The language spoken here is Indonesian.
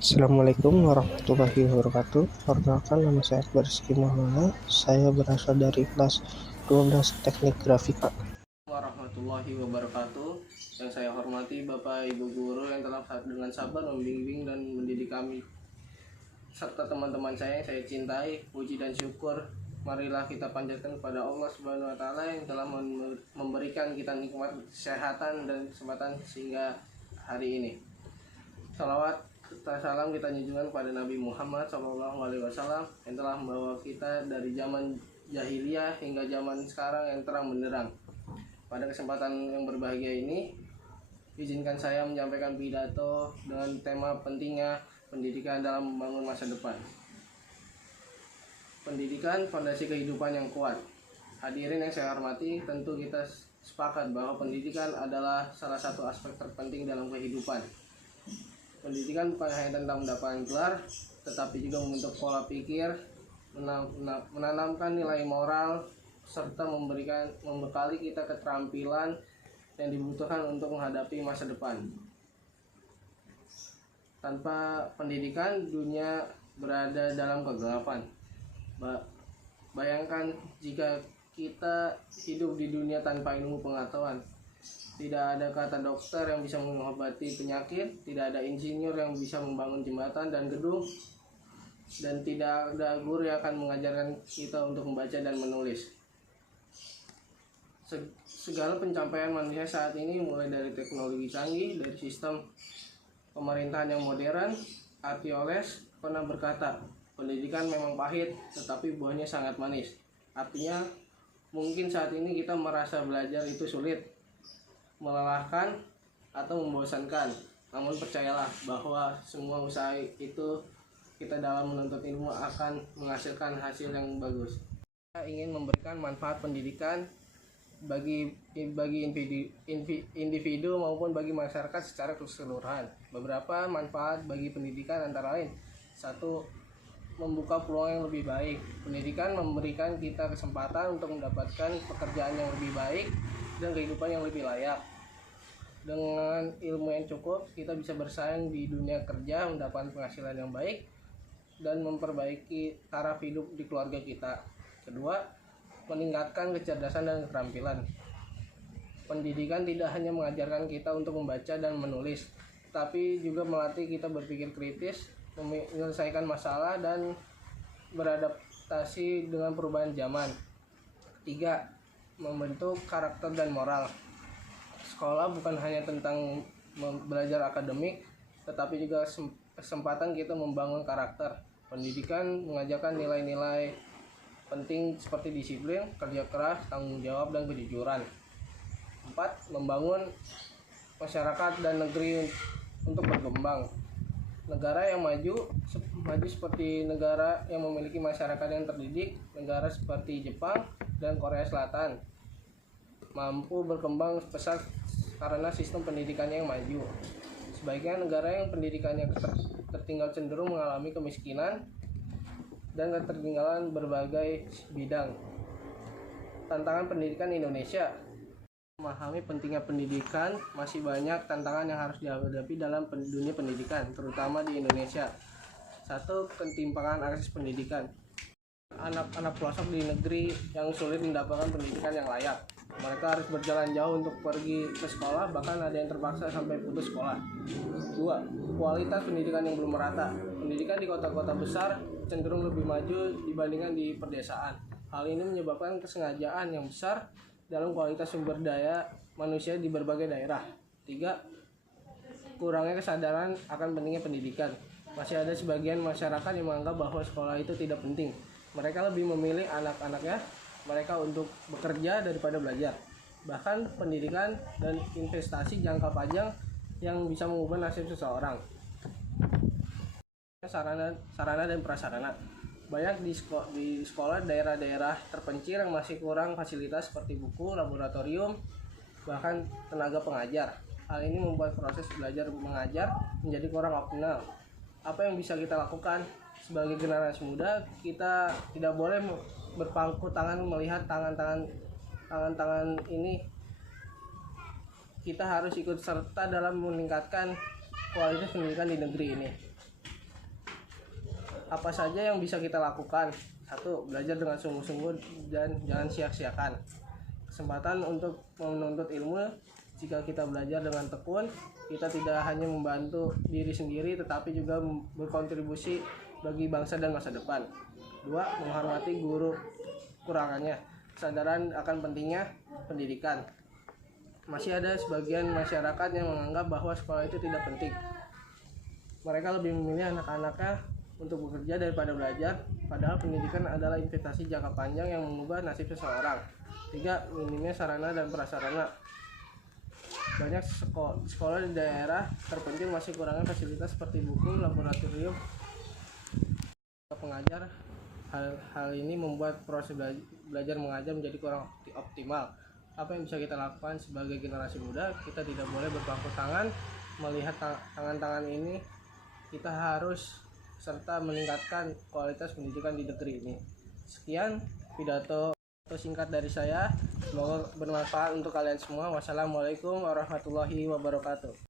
Assalamualaikum warahmatullahi wabarakatuh. Perkenalkan, nama saya Akbar Rizky Maulana. Saya berasal dari kelas 12 Teknik Grafika. Warahmatullahi wabarakatuh. Yang saya hormati Bapak Ibu Guru yang telah dengan sabar membimbing dan mendidik kami, serta teman-teman saya yang saya cintai. Puji dan syukur marilah kita panjatkan kepada Allah Subhanahu wa taala yang telah memberikan kita nikmat kesehatan dan kesempatan sehingga hari ini. Salawat salam kita junjungan kepada Nabi Muhammad SAW yang telah membawa kita dari zaman jahiliyah hingga zaman sekarang yang terang benderang. Pada kesempatan yang berbahagia ini, izinkan saya menyampaikan pidato dengan tema pentingnya pendidikan dalam membangun masa depan. Pendidikan fondasi kehidupan yang kuat. Hadirin yang saya hormati, tentu kita sepakat bahwa pendidikan adalah salah satu aspek terpenting dalam kehidupan. Pendidikan bukan hanya tentang mendapatkan gelar, tetapi juga membentuk pola pikir, menanamkan nilai moral, serta membekali kita keterampilan yang dibutuhkan untuk menghadapi masa depan. Tanpa pendidikan, dunia berada dalam kegelapan. Bayangkan jika kita hidup di dunia tanpa ilmu pengetahuan. Tidak ada kata dokter yang bisa mengobati penyakit, tidak ada insinyur yang bisa membangun jembatan dan gedung, dan tidak ada guru yang akan mengajarkan kita untuk membaca dan menulis. Segala pencapaian manusia saat ini, mulai dari teknologi canggih, dari sistem pemerintahan yang modern, Artioles pernah berkata, pendidikan memang pahit, tetapi buahnya sangat manis. Artinya, mungkin saat ini kita merasa belajar itu sulit, melelahkan, atau membosankan. Namun percayalah bahwa semua usaha itu kita dalam menuntut ilmu akan menghasilkan hasil yang bagus. Kita ingin memberikan manfaat pendidikan bagi individu maupun bagi masyarakat secara keseluruhan. Beberapa manfaat bagi pendidikan antara lain: 1. Membuka peluang yang lebih baik. Pendidikan memberikan kita kesempatan untuk mendapatkan pekerjaan yang lebih baik dan kehidupan yang lebih layak. Dengan ilmu yang cukup, kita bisa bersaing di dunia kerja, mendapatkan penghasilan yang baik, dan memperbaiki taraf hidup di keluarga kita. 2. Meningkatkan kecerdasan dan keterampilan. Pendidikan tidak hanya mengajarkan kita untuk membaca dan menulis, tapi juga melatih kita berpikir kritis, menyelesaikan masalah, dan beradaptasi dengan perubahan zaman. 3. Membentuk karakter dan moral. Sekolah bukan hanya tentang belajar akademik, tetapi juga kesempatan kita membangun karakter. Pendidikan mengajarkan nilai-nilai penting seperti disiplin, kerja keras, tanggung jawab, dan kejujuran. 4. Membangun masyarakat dan negeri untuk berkembang. Negara yang maju seperti negara yang memiliki masyarakat yang terdidik. Negara seperti Jepang dan Korea Selatan mampu berkembang pesat karena sistem pendidikannya yang maju. Sebaiknya negara yang pendidikannya tertinggal cenderung mengalami kemiskinan dan ketertinggalan berbagai bidang. Tantangan pendidikan Indonesia. Memahami pentingnya pendidikan, masih banyak tantangan yang harus dihadapi dalam dunia pendidikan, terutama di Indonesia. 1. Ketimpangan akses pendidikan. Anak-anak pelosok di negeri yang sulit mendapatkan pendidikan yang layak. Mereka harus berjalan jauh untuk pergi ke sekolah, bahkan ada yang terpaksa sampai putus sekolah. 2. Kualitas pendidikan yang belum merata. Pendidikan di kota-kota besar cenderung lebih maju dibandingkan di pedesaan. Hal ini menyebabkan kesengajaan yang besar dalam kualitas sumber daya manusia di berbagai daerah. 3. Kurangnya kesadaran akan pentingnya pendidikan. Masih ada sebagian masyarakat yang menganggap bahwa sekolah itu tidak penting. Mereka lebih memilih anak-anaknya mereka untuk bekerja daripada belajar. Bahkan pendidikan dan investasi jangka panjang yang bisa mengubah nasib seseorang. Sarana dan prasarana. Banyak di sekolah daerah-daerah terpencil yang masih kurang fasilitas seperti buku, laboratorium, bahkan tenaga pengajar. Hal ini membuat proses belajar mengajar menjadi kurang optimal. Apa yang bisa kita lakukan? Sebagai generasi muda, kita tidak boleh berpangku tangan melihat tangan-tangan ini. Kita harus ikut serta dalam meningkatkan kualitas pendidikan di negeri ini. Apa saja yang bisa kita lakukan? 1. Belajar dengan sungguh-sungguh dan jangan sia-siakan. Kesempatan untuk menuntut ilmu. Jika kita belajar dengan tekun, kita tidak hanya membantu diri sendiri tetapi juga berkontribusi bagi bangsa dan masa depan. 2. Menghormati guru kurangannya. Kesadaran akan pentingnya pendidikan. Masih ada sebagian masyarakat yang menganggap bahwa sekolah itu tidak penting. Mereka lebih memilih anak-anaknya untuk bekerja daripada belajar, padahal pendidikan adalah investasi jangka panjang yang mengubah nasib seseorang. 3. Minimnya sarana dan prasarana. Banyak sekolah di daerah terpencil masih kurangnya fasilitas seperti buku, laboratorium, pengajar. Hal ini membuat proses belajar mengajar menjadi kurang optimal. Apa yang bisa kita lakukan sebagai generasi muda? Kita tidak boleh berpangku tangan melihat tangan-tangan ini. Kita harus serta meningkatkan kualitas pendidikan di negeri ini. Sekian pidato singkat dari saya. Semoga bermanfaat untuk kalian semua. Wassalamualaikum warahmatullahi wabarakatuh.